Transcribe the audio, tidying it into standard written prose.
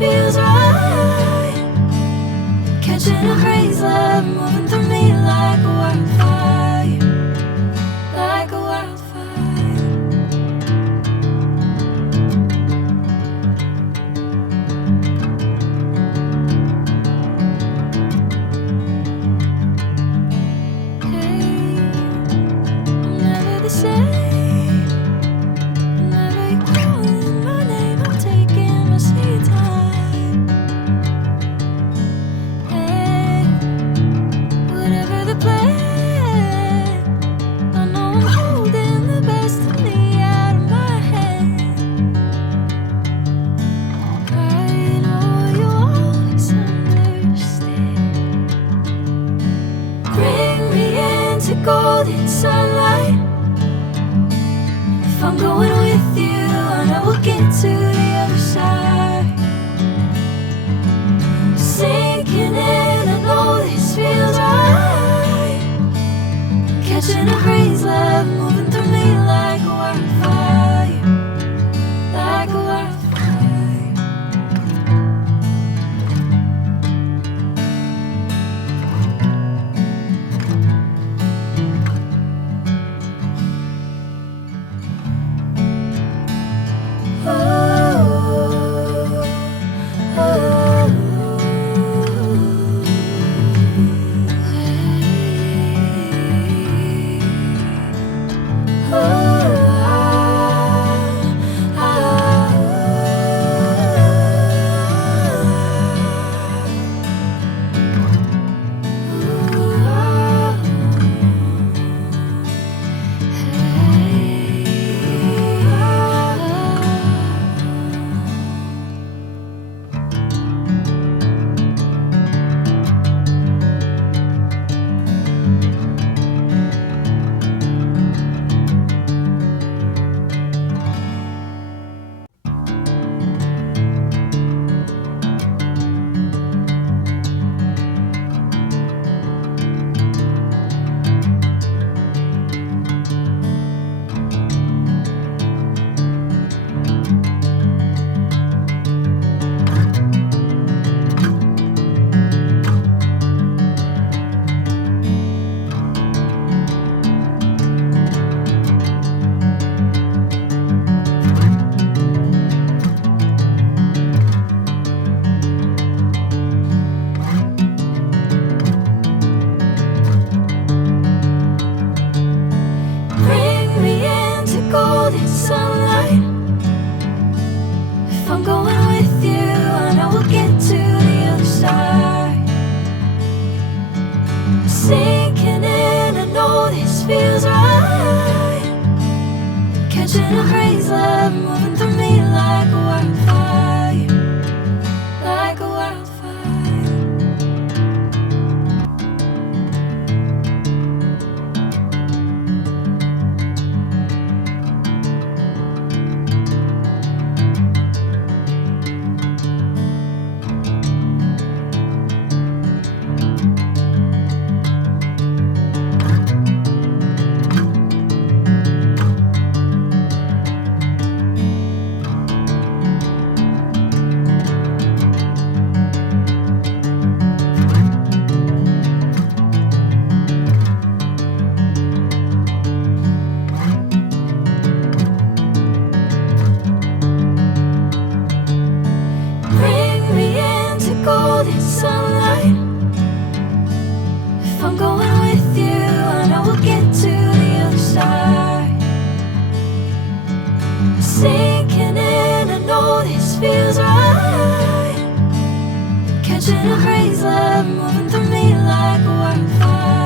feels right. Catching a craze, love moving through me like a wildfire, like a wildfire. Hey, I'm never the same. Whenever you're calling my name, I'm taking my sweet time. Hey, whatever the plan, I know I'm holding the best of me out of my hand. I know you always understand. Bring me into golden sunlight. If I'm going with you, I know we'll get to the other side. Sinking in, I know this feels right. Catching a craze, love moving through me like a wildfire, like a wildfire. Bring me into golden sunlight. If I'm going with you, I know we'll get to the other side. Sinking in, I know this feels right. Catching a craze, love moving through me like a wildfire, like a wildfire. Bring me into golden sunlight. If I'm going with you, I know we'll get to the other side. Sinking in, I know this feels right. Catching a craze, love moving through me like a wildfire.